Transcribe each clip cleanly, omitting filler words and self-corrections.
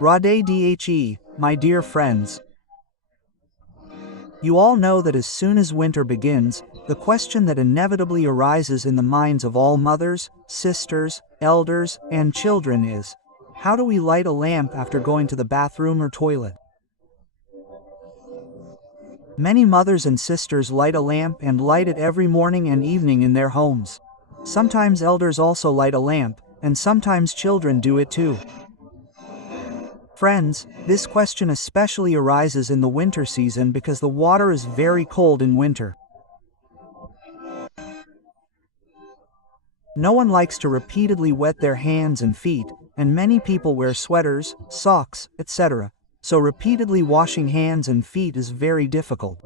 Rade Dhe, my dear friends. You all know that as soon as winter begins, the question that inevitably arises in the minds of all mothers, sisters, elders, and children is, how do we light a lamp after going to the bathroom or toilet? Many mothers and sisters light a lamp and light it every morning and evening in their homes. Sometimes elders also light a lamp, and sometimes children do it too. Friends, this question especially arises in the winter season because the water is very cold in winter. No one likes to repeatedly wet their hands and feet, and many people wear sweaters, socks, etc. So repeatedly washing hands and feet is very difficult.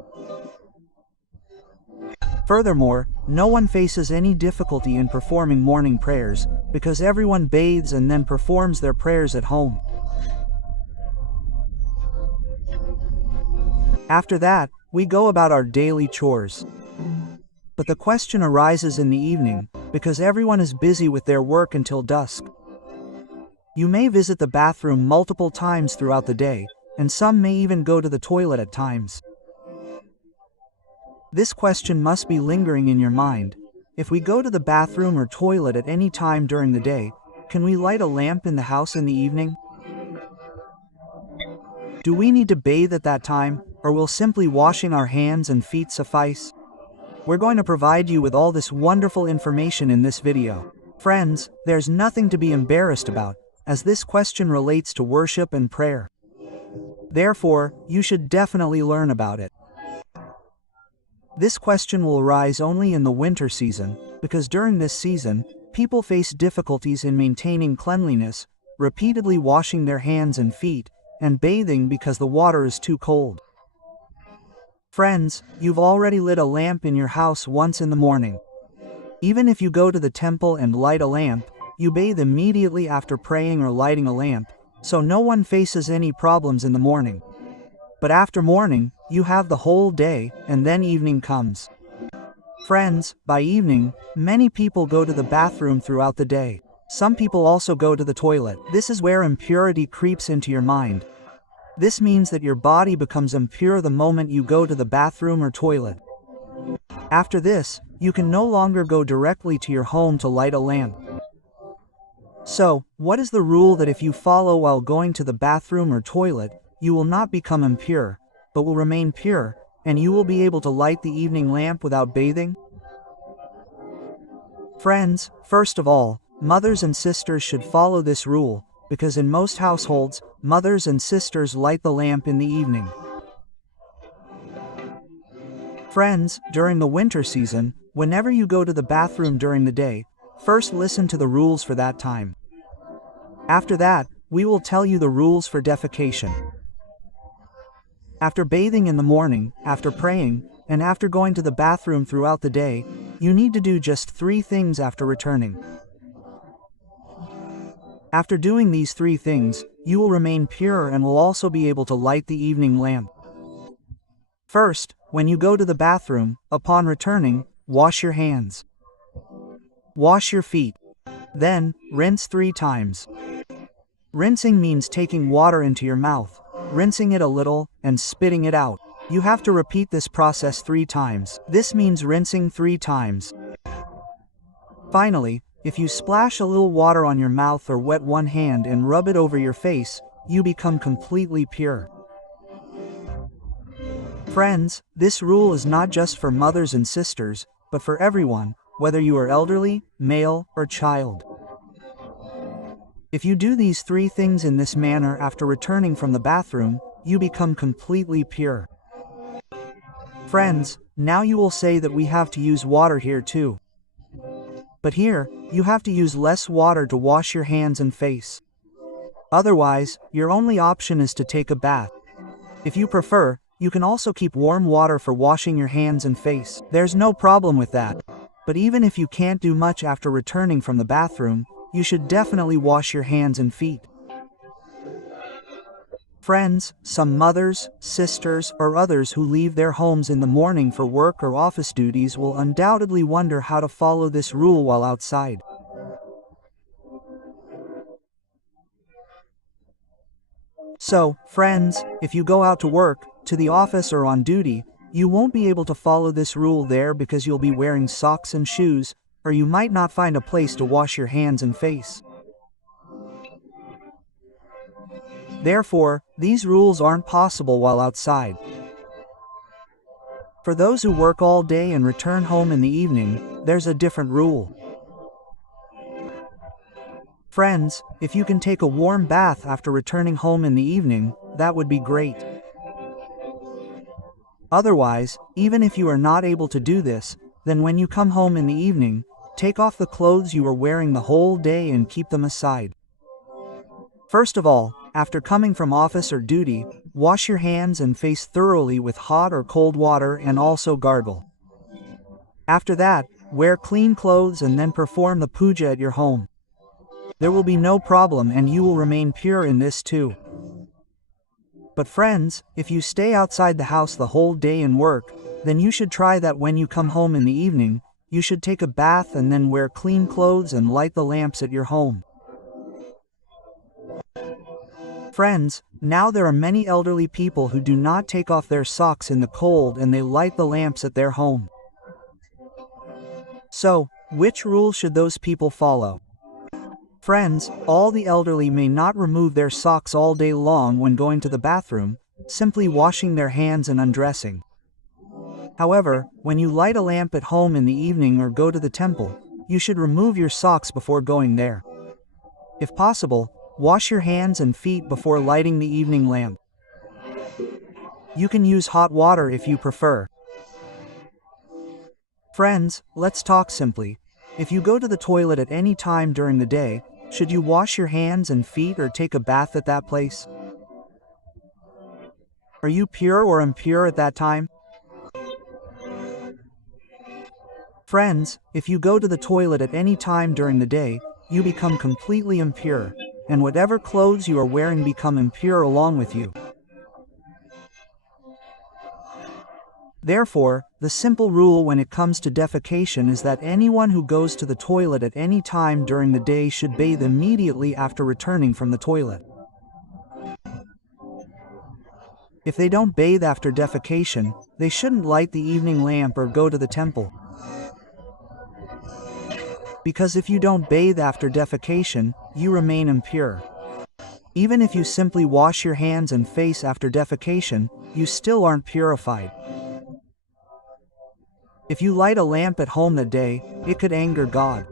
Furthermore, no one faces any difficulty in performing morning prayers, because everyone bathes and then performs their prayers at home. After that, we go about our daily chores. But the question arises in the evening, because everyone is busy with their work until dusk. You may visit the bathroom multiple times throughout the day, and some may even go to the toilet at times. This question must be lingering in your mind. If we go to the bathroom or toilet at any time during the day, can we light a lamp in the house in the evening? Do we need to bathe at that time, or will simply washing our hands and feet suffice? We're going to provide you with all this wonderful information in this video. Friends, there's nothing to be embarrassed about, as this question relates to worship and prayer. Therefore, you should definitely learn about it. This question will arise only in the winter season, because during this season, people face difficulties in maintaining cleanliness, repeatedly washing their hands and feet, and bathing because the water is too cold. Friends, you've already lit a lamp in your house once in the morning. Even if you go to the temple and light a lamp, you bathe immediately after praying or lighting a lamp, so no one faces any problems in the morning. But after morning, you have the whole day, and then evening comes. Friends, by evening, many people go to the bathroom throughout the day. Some people also go to the toilet. This is where impurity creeps into your mind. This means that your body becomes impure the moment you go to the bathroom or toilet. After this, you can no longer go directly to your home to light a lamp. So, what is the rule that if you follow while going to the bathroom or toilet, you will not become impure, but will remain pure, and you will be able to light the evening lamp without bathing? Friends, first of all, mothers and sisters should follow this rule, because in most households, mothers and sisters light the lamp in the evening. Friends, during the winter season, whenever you go to the bathroom during the day, first listen to the rules for that time. After that, we will tell you the rules for defecation. After bathing in the morning, after praying, and after going to the bathroom throughout the day, you need to do just 3 things after returning. After doing these 3 things, you will remain pure and will also be able to light the evening lamp. First, when you go to the bathroom, upon returning, wash your hands. Wash your feet. Then, rinse 3 times. Rinsing means taking water into your mouth, rinsing it a little, and spitting it out. You have to repeat this process 3 times. This means rinsing 3 times. Finally, if you splash a little water on your mouth or wet one hand and rub it over your face, you become completely pure. Friends, this rule is not just for mothers and sisters, but for everyone, whether you are elderly, male, or child. If you do these 3 things in this manner after returning from the bathroom, you become completely pure. Friends, now you will say that we have to use water here too. But here, you have to use less water to wash your hands and face. Otherwise, your only option is to take a bath. If you prefer, you can also keep warm water for washing your hands and face. There's no problem with that. But even if you can't do much after returning from the bathroom, you should definitely wash your hands and feet. Friends, some mothers, sisters, or others who leave their homes in the morning for work or office duties will undoubtedly wonder how to follow this rule while outside. So, friends, if you go out to work, to the office or on duty, you won't be able to follow this rule there because you'll be wearing socks and shoes, or you might not find a place to wash your hands and face. Therefore, these rules aren't possible while outside. For those who work all day and return home in the evening, there's a different rule. Friends, if you can take a warm bath after returning home in the evening, that would be great. Otherwise, even if you are not able to do this, then when you come home in the evening, take off the clothes you were wearing the whole day and keep them aside. First of all, after coming from office or duty, wash your hands and face thoroughly with hot or cold water and also gargle. After that, wear clean clothes and then perform the puja at your home. There will be no problem and you will remain pure in this too. But friends, if you stay outside the house the whole day and work, then you should try that when you come home in the evening, you should take a bath and then wear clean clothes and light the lamps at your home. Friends, now there are many elderly people who do not take off their socks in the cold and they light the lamps at their home. So, which rule should those people follow? Friends, all the elderly may not remove their socks all day long when going to the bathroom, simply washing their hands and undressing. However, when you light a lamp at home in the evening or go to the temple, you should remove your socks before going there. If possible, wash your hands and feet before lighting the evening lamp. You can use hot water if you prefer. Friends, let's talk simply. If you go to the toilet at any time during the day, should you wash your hands and feet or take a bath at that place? Are you pure or impure at that time? Friends, if you go to the toilet at any time during the day, you become completely impure, and whatever clothes you are wearing become impure along with you. Therefore, the simple rule when it comes to defecation is that anyone who goes to the toilet at any time during the day should bathe immediately after returning from the toilet. If they don't bathe after defecation, they shouldn't light the evening lamp or go to the temple. Because if you don't bathe after defecation, you remain impure. Even if you simply wash your hands and face after defecation, you still aren't purified. If you light a lamp at home that day, it could anger God.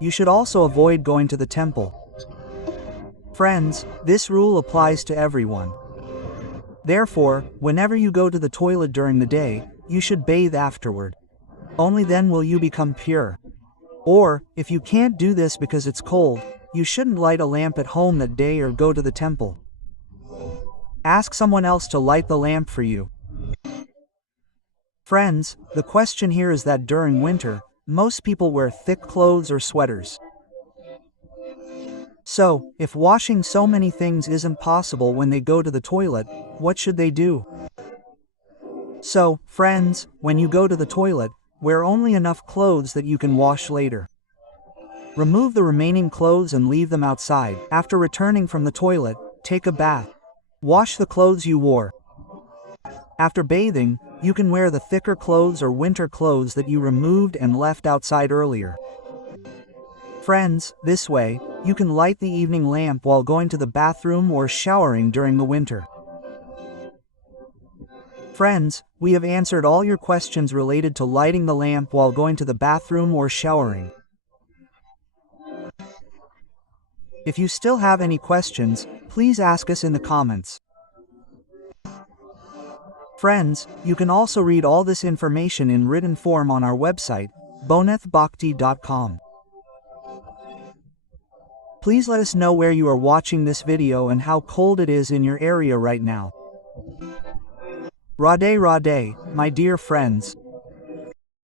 You should also avoid going to the temple. Friends, this rule applies to everyone. Therefore, whenever you go to the toilet during the day, you should bathe afterward. Only then will you become pure. Or, if you can't do this because it's cold, you shouldn't light a lamp at home that day or go to the temple. Ask someone else to light the lamp for you. Friends, the question here is that during winter, most people wear thick clothes or sweaters. So, if washing so many things isn't possible when they go to the toilet, what should they do? So, friends, when you go to the toilet, wear only enough clothes that you can wash later. Remove the remaining clothes and leave them outside. After returning from the toilet, take a bath. Wash the clothes you wore. After bathing, you can wear the thicker clothes or winter clothes that you removed and left outside earlier. Friends, this way, you can light the evening lamp while going to the bathroom or showering during the winter. Friends, we have answered all your questions related to lighting the lamp while going to the bathroom or showering. If you still have any questions, please ask us in the comments. Friends, you can also read all this information in written form on our website, bonethbhakti.com. Please let us know where you are watching this video and how cold it is in your area right now. Radhe Radhe, my dear friends.